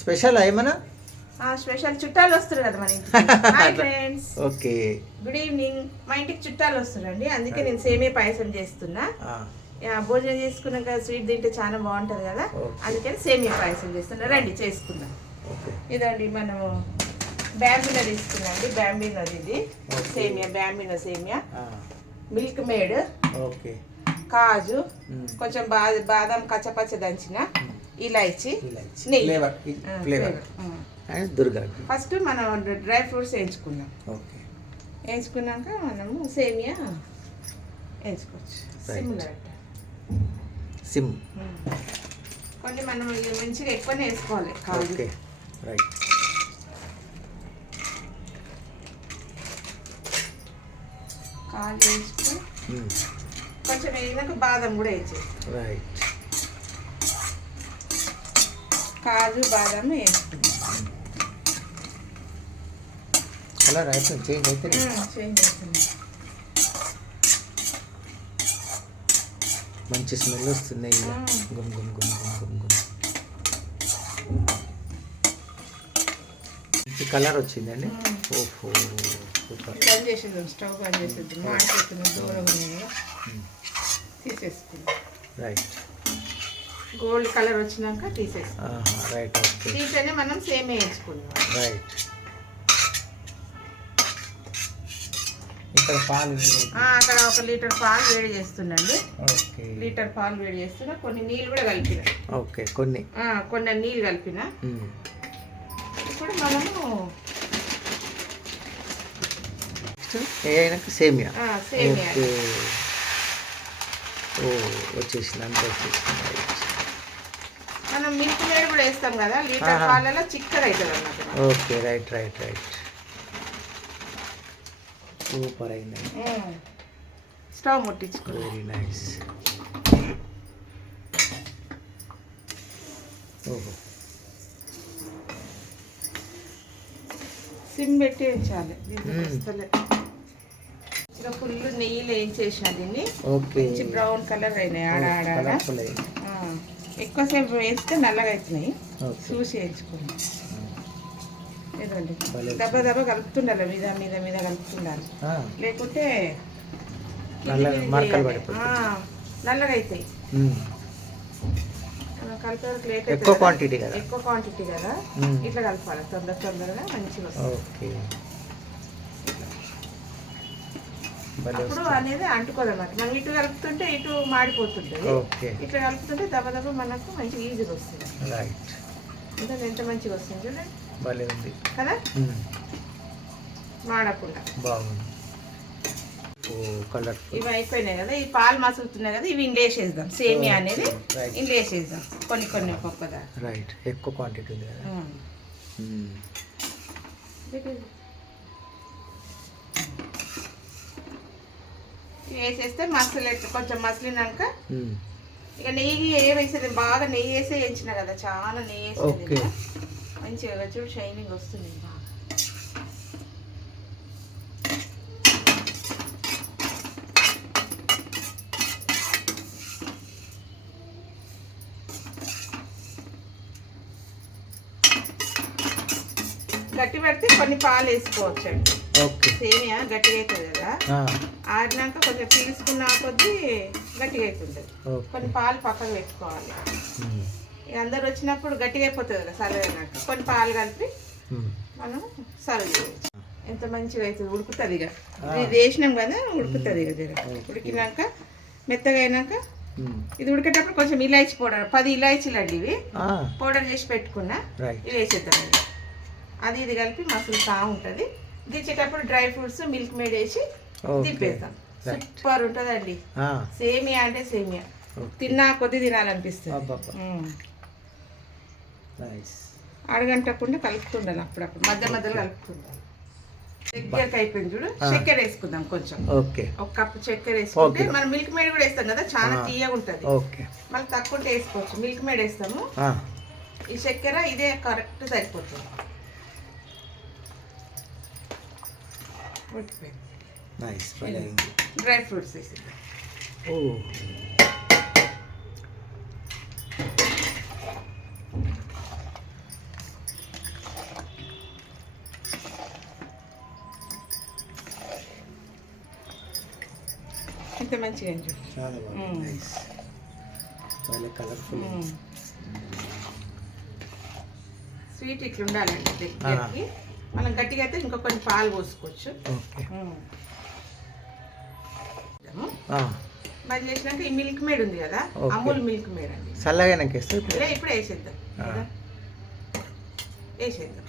Special ఏమన్నా? Special చుట్టాలు వస్తారు కదా మన hi friends. Okay. Good evening. మా ఇంటికి చుట్టాలు వస్తారండి అందుకే నేను సేమే పాయసం చేస్తున్నా. భోజనం చేసుకున్నాక స్వీట్ తింటే చాలా బాగుంటది కదా. అందుకని సేమియా పాయసం చేస్తున్నా. రండి చేసుకుందాం. ఇదండి మనము బ్యాంబినో తీసుకున్నాండి బ్యాంబినోది ఇది. సేమియా బ్యాంబినో సేమియా. Milkmaid. ఓకే. కాజు. కొంచెం బాదం కచ్చపచ్చ దంచిన. ఇలాచి. Flavour flavour. And Durga first మనం డ్రై ఫ్రూట్స్ వేయించుకుందాం ఓకే వేయించుకున్నాక మనము సేమియా వేయించుకోవచ్చు. సిమ్లో. సిమ్. కొన్ని మనం మంచిగా ఎక్కువనే వేసుకోవాలి ఓకే రైట్ కాజు వేసుకొని. కొంచెం వేసినాక బాదం కూడా వేసేసి రైట్ కాజు బాదం కలర్ అయిపోయింది చేంజ్ అయితే మ్మ్, చేంజ్ చేస్తున్నాం మంచి స్మెల్ ఇలా. ఆ. గుమ్ గుమ్ గుమ్ గుమ్ గుమ్ గుమ్. మంచి కలర్ వచ్చిందండి. ఓహో సూపర్. బంద్ చేసేద్దాం స్టవ్ బంద్ చేసేద్దాం. మాడిపోతుంది కదా. తీసేసుకుందాం. రైట్. గోల్డ్ కలర్ వచ్చినాక రైట్ ఓకే తీసేనే మనం సేమ్ వేయించుకుందాం రైట్ ఇక్కడ పాలు వేడి ఆ, అక్కడ ఒక లీటర్ పాలు వేడి చేస్తుండండి ఓకే లీటర్ పాలు వేడి చేస్తున్నా కొన్ని నీళ్ళు కూడా కలిపిన. ఓకే కొన్ని. కొన్ని నీళ్ళు కలిపిన. మ్మ్. ఇప్పుడు మనము సేమియా? సేమియా. ఓ వచ్చేసింది అంతా వచ్చేసింది. మనం మిల్క్ మేడ్ కూడా వేస్తాం కదా లీటర్. పాలలో చిక్కగా అవుతుంది అన్నమాట okay right right right. Super అయిందండి ఉమ్. స్టవ్ ముట్టించుకో వెరీ నైస్ ఓహో. సిమ్ పెట్టి వేయించాలి. ఇక ఫుల్ నెయ్యిలో వేయించేసిన దీన్ని. ఓకే. బ్రౌన్ కలర్ అయినాయి ఆడ ఆడ ఎక్కువసేపు వేస్తే నల్లగా అవుతున్నాయి. చూసి వేయించుకోండి. ఇదండి దెబ్బ దెబ్బ కలుపుతుండాలి మీద మీద మీద కలుపుతుండాలి. లేకుంటే నల్లగా అవుతాయి. ఎక్కువ. క్వాంటిటీ కదా. ఎక్కువ క్వాంటిటీ కదా. ఇట్లా కలపాలి తొందర తొందరగా మంచిగా ఓకే. అప్పుడు అనేది అంటుకోదు అన్నమాట మనం ఇటు కలుపుతుంటే ఇటు మాడిపోతుంటుంది. ఇట్లా కలుపుతుంటే దెబ్బ దెబ్బ మనకు మంచిగా ఈజీగా వస్తుంది. రైట్ ఇంకా ఎంత మంచిగా వస్తుంది చూడండి. కదా. మాడకుండా. బాగుంది. ఓ కలర్ఫుల్ ఇవి అయిపోయినాయి కదా? ఈ పాలు మసులుతున్నాయి కదా? ఇవి వేసేద్దాం సేమియా అనేది ఇంట్లో వేసేద్దాం కొన్ని కొన్ని ఒక్కొక్కదా రైట్ ఎక్కువ క్వాంటిటీ ఉంది కదా మ్మ్. ఇవి వేసేస్తే మసలు కొంచెం మసిలినాక. ఇక నెయ్యి ఏ వేసేది బాగా నెయ్యి వేసే వేయించిన కదా చాలా నెయ్యి వేసేది. మంచిగా చూడు షైనింగ్ వస్తుంది బాగా గట్టి పెడితే కొన్ని పాలు వేసుకోవచ్చు అండి ఓకే. సేమియా గట్టిగా అవుతుంది కదా ఆడినాక కొంచెం పీల్చుకున్న కొద్దీ గట్టిగా అవుతుంటుంది ఓకే. కొన్ని పాలు పక్కకు పెట్టుకోవాలి. అందరు వచ్చినప్పుడు గట్టిగా అయిపోతుంది కదా సర్వేనాక కొన్ని పాలు కలిపి. మనం సర్వ్ చేయవచ్చు ఎంత మంచిగా అవుతుంది ఉడుకుతుంది ఇక. ఇది వేసినాం కదా ఉడుకుతుంది ఇక. ఉడికినాక మెత్తగా అయినాక. ఇది ఉడికేటప్పుడు కొంచెం ఇలాచి పౌడర్ పది ఇలాచీలు అండి ఇవి పౌడర్ చేసి పెట్టుకున్నా ఇవి వేసేద్దాం. అది ఇది కలిపి మసులుతా ఉంటుంది. దించేటప్పుడు డ్రై ఫ్రూట్స్ మిల్క్ మేడ్ వేసి దింపేస్తాం. సూపర్ ఉంటుందండి. సేమియా అంటే సేమియా. తిన్నా కొద్ది తినాలనిపిస్తుంది. అడగంటకుండా కలుపుతుండాలి అప్పుడప్పుడు. మధ్య మధ్యలో కలుపుతుండాలి దగ్గరికి అయిపోయింది చూడు. చక్కెర వేసుకుందాం కొంచెం. ఓకే. ఒక కప్పు చక్కెర వేసుకుంటే. మనం మిల్క్ మేడ్ కూడా వేస్తాం కదా చాలా. తీయగా ఉంటుంది. ఓకే. మళ్ళీ తక్కువ వేసుకోవచ్చు. మిల్క్ మేడ్ వేస్తాము. ఈ చక్కెర ఇదే కరెక్ట్ సరిపోతుంది. నైస్ డ్రై ఫ్రూట్స్ వేసేద్దాం ఓ ఎంత మంచిగా చాలా బాగుంది చాలా కలర్ఫుల్ స్వీట్ ఇట్లా ఉండాలండి మనం గట్టిగా అయితే ఇంకా కొన్ని పాలు పోసుకోవచ్చు. మరి చేసినాక ఈ మిల్క్ మేడ్ ఉంది కదా. అమూల్ మిల్క్ మేడ్ అండి. చల్లగా ఇప్పుడు. వేసేద్దాం? వేసేద్దాం.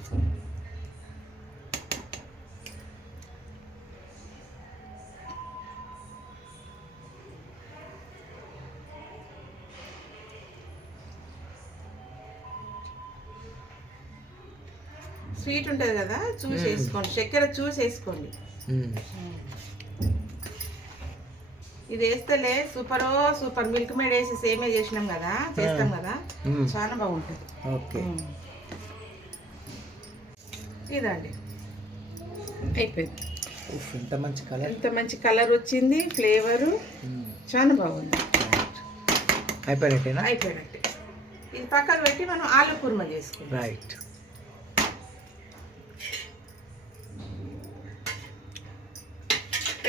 స్వీట్ ఉంటుంది కదా చూసి. వేసుకోండి. చక్కెర చూసి వేసుకోండి. ఇది వేస్తేలే సూపర్ సూపర్. మిల్క్ మేడ్ వేసి సేమే చేసినాం కదా చేస్తాం కదా. చాలా బాగుంటుంది. ఓకే. ఇదండి. అయిపోయింది. ఎంత మంచి కలర్. ఎంత మంచి కలర్ వచ్చింది ఫ్లేవరు. చాలా బాగుంది. అయిపోయినట్టేనా? అయిపోయినట్టే. ఇది పక్కన పెట్టి మనం ఆలు కుర్మా చేసుకుందాం. రైట్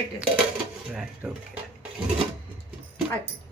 పెట్టేసి రైట్ ఓకే అయిపోయింది